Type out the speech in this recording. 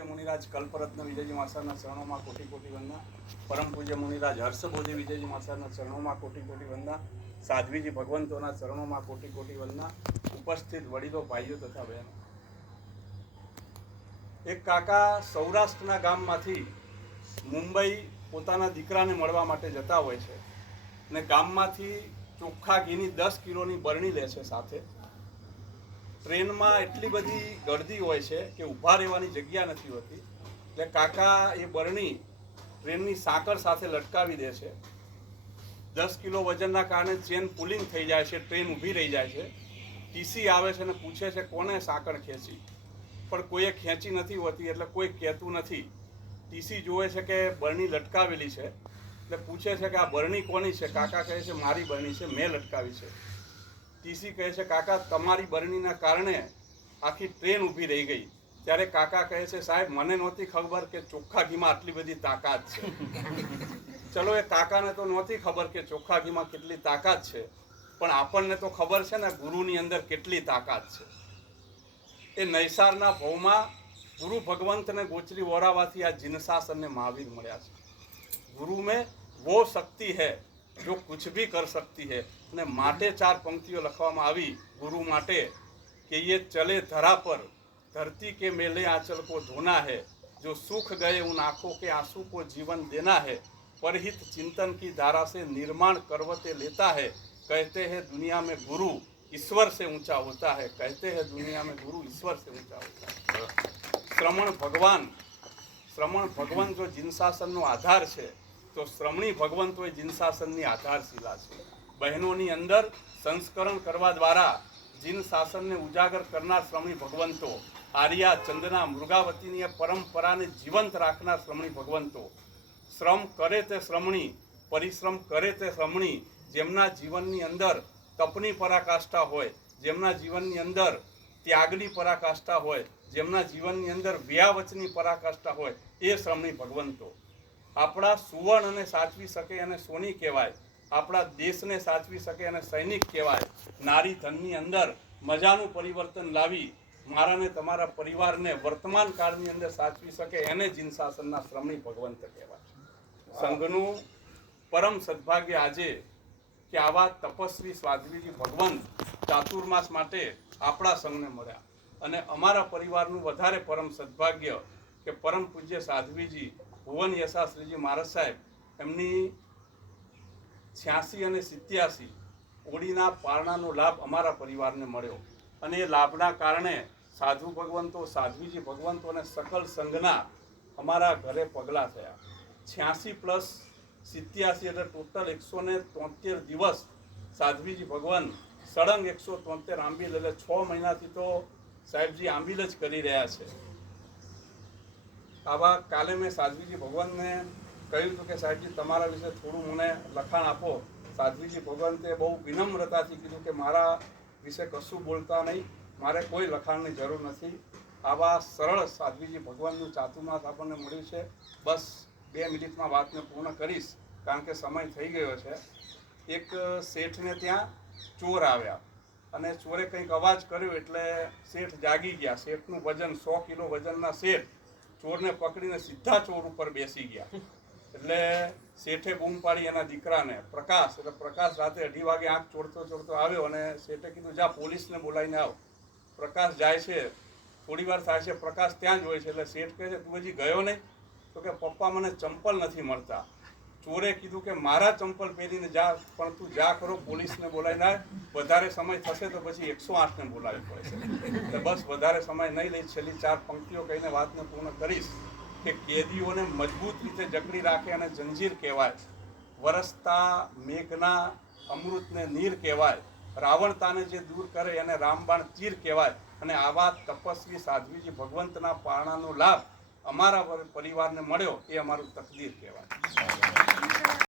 પૂજ્ય મુનિરાજ કલ્પરત્ન વિજયજી માસ્ટરના ચરણોમાં કોટી કોટી વંદના। પરમ પૂજ્ય મુનિરાજ હર્ષબોધિ વિજયજી માસ્ટરના ચરણોમાં કોટી કોટી વંદના। સાધ્વીજી ભગવંતોના ચરણોમાં કોટી કોટી વંદના। ઉપસ્થિત વડીલો, ભાઈઓ તથા બહેનો, એક કાકા સૌરાષ્ટ્રના ગામમાંથી મુંબઈ પોતાના દીકરાને મળવા માટે જતા હોય છે અને ગામમાંથી ચોખ્ખા ઘીની 10 કિલોની બરણી લે છે સાથે। ટ્રેનમાં એટલી બધી ગળદી હોય છે કે ઊભા રહેવાની જગ્યા નથી હોતી, એટલે કાકા એ બરણી ટ્રેનની સાંકળ સાથે લટકાવી દે છે। 10 કિલો વજનના કારણે ચેન પુલિંગ થઈ જાય છે, ટ્રેન ઊભી રહી જાય છે। ટીસી આવે છે અને પૂછે છે કોને સાંકળ ખેંચી, પણ કોઈએ ખેંચી નથી હોતી એટલે કોઈ કહેતું નથી। ટીસી જોવે છે કે બરણી લટકાવેલી છે એટલે પૂછે છે કે આ બરણી કોની છે? કાકા કહે છે મારી બરણી છે, મેં લટકાવી છે। ટીસી કહે છે કાકા તમારી બરણીના કારણે આખી ટ્રેન ઊભી રહી ગઈ। ત્યારે કાકા કહે છે સાહેબ મને નહોતી ખબર કે ચોખ્ખા ઘીમાં આટલી બધી તાકાત છે। ચલો એ કાકાને તો નહોતી ખબર કે ચોખ્ખા ઘીમાં કેટલી તાકાત છે, પણ આપણને તો ખબર છે ને ગુરુની અંદર કેટલી તાકાત છે। એ નૈસારના ભવમાં ગુરુ ભગવંતને ગોચરી વોરાવાથી આ જીનશાસનને મહાવીર મળ્યા છે। ગુરુ में वो शक्ति है जो कुछ भी कर सकती है। અને માટે 4 પંક્તિઓ લખવામાં આવી ગુરુ માટે કે ये चले धरा पर धरती के मेले आंचल को धोना है, जो सूख गए उन आंखों के आंसू को जीवन देना है, परहित चिंतन की धारा से निर्माण करवते लेता है, कहते हैं दुनिया में गुरु ईश्वर से ऊंचा होता है, कहते हैं दुनिया में गुरु ईश्वर से ऊंचा होता है। श्रमण भगवंत जो जिनशासनનો આધાર છે તો શ્રમણી ભગવંતો એ જીનશાસનની આધારશિલા છે। બહેનોની અંદર સંસ્કરણ કરવા દ્વારા જીન શાસનને ઉજાગર કરનાર શ્રમણી ભગવંતો, આર્યા ચંદના મૃગાવતીની પરંપરાને જીવંત રાખનાર શ્રમણી ભગવંતો, શ્રમ કરે તે શ્રમણી, પરિશ્રમ કરે તે શ્રમણી, જેમના જીવનની અંદર તપની પરાકાષ્ઠા હોય, જેમના જીવનની અંદર ત્યાગની પરાકાષ્ઠા હોય, જેમના જીવનની અંદર વ્યાવચની પરાકાષ્ઠા હોય, એ શ્રમણી ભગવંતો આપણા સુવર્ણને સાચવી શકે અને સોની કહેવાય, આપણા દેશને સાચવી શકે અને સૈનિક કહેવાય। નારી ધનની અંદર મજાનું પરિવર્તન લાવી મારાને તમારા પરિવારને વર્તમાન કાળની અંદર સાચવી શકે એને જીનશાસનના શ્રમણી ભગવંત કહેવાય। સંઘનું પરમ સદભાગ્ય આજે કે આવા તપસ્વી સાધ્વીજી ભગવંત ચાતુર્માસ માટે આપણા સંઘને મળ્યા, અને અમારા પરિવારનું વધારે પરમ સદભાગ્ય કે પરમ પૂજ્ય સાધ્વીજી ભુવન યશાશ્રીજી મહારાજ સાહેબ એમની 86 અને 87 ઓડીના પારણાનો લાભ અમારા પરિવારને મળ્યો, અને એ લાભના કારણે સાધુ ભગવંતો, સાધ્વીજી ભગવંતો અને સકલ સંઘના અમારા ઘરે પગલાં થયા। 86 પ્લસ 87 એટલે ટોટલ 173 દિવસ સાધ્વીજી ભગવાન સળંગ 173 આંબીલ, એટલે 6 મહિનાથી તો સાહેબજી આંબીલ જ કરી રહ્યા છે। આવા કાલે મેં સાધ્વીજી ભગવાનને કહ્યું હતું કે સાહેબજી તમારા વિશે થોડું મને લખાણ આપો। સાધ્વીજી ભગવંતે બહુ વિનમ્રતાથી કીધું કે મારા વિશે કશું બોલતા નહીં, મારે કોઈ લખાણની જરૂર નથી। આવા સરળ સાધ્વીજી ભગવાનનું ચાતુર્માસ આપણને મળ્યું છે। બસ 2 મિનિટમાં વાતને પૂર્ણ કરીશ કારણ કે સમય થઈ ગયો છે। એક શેઠને ત્યાં ચોર આવ્યા અને ચોરે કંઈક અવાજ કર્યો એટલે શેઠ જાગી ગયા। શેઠનું વજન 100 કિલો વજનના શેઠ ચોરને પકડીને સીધા ચોર ઉપર બેસી ગયા। એટલે શેઠે બૂમ પાડી એના દીકરાને પ્રકાશ, એટલે પ્રકાશ રાતે 2:30 વાગે આંખ ચોડતો ચોડતો આવ્યો અને શેઠે કીધું જા પોલીસને બોલાવીને આવ। પ્રકાશ જાય છે, થોડી વાર થાય છે, પ્રકાશ ત્યાં જ હોય છે। એટલે શેઠ કહે છે તું હજી ગયો નહીં? તો કે પપ્પા મને ચંપલ નથી મળતા। ચોરે કીધું કે મારા ચંપલ પહેરીને જા, પણ તું જા ખરો, પોલીસને બોલાવીને આવ, વધારે સમય થશે તો પછી 108ને બોલાવી પડશે। એટલે બસ વધારે સમય નહીં લઈ છેલ્લી 4 પંક્તિઓ કહીને વાતને પૂર્ણ કરીશ કે કેદીઓને મજબૂત રીતે જકડી રાખે અને જંજીર કહેવાય, વરસતા મેઘના અમૃતને નીર કહેવાય, રાવણતાને જે દૂર કરે એને રામબાણ તીર કહેવાય। અને આવા તપસ્વી સાધ્વીજી ભગવંતના પારણાનો લાભ અમારા પરિવારને મળ્યો એ અમારું તકદીર કહેવાય।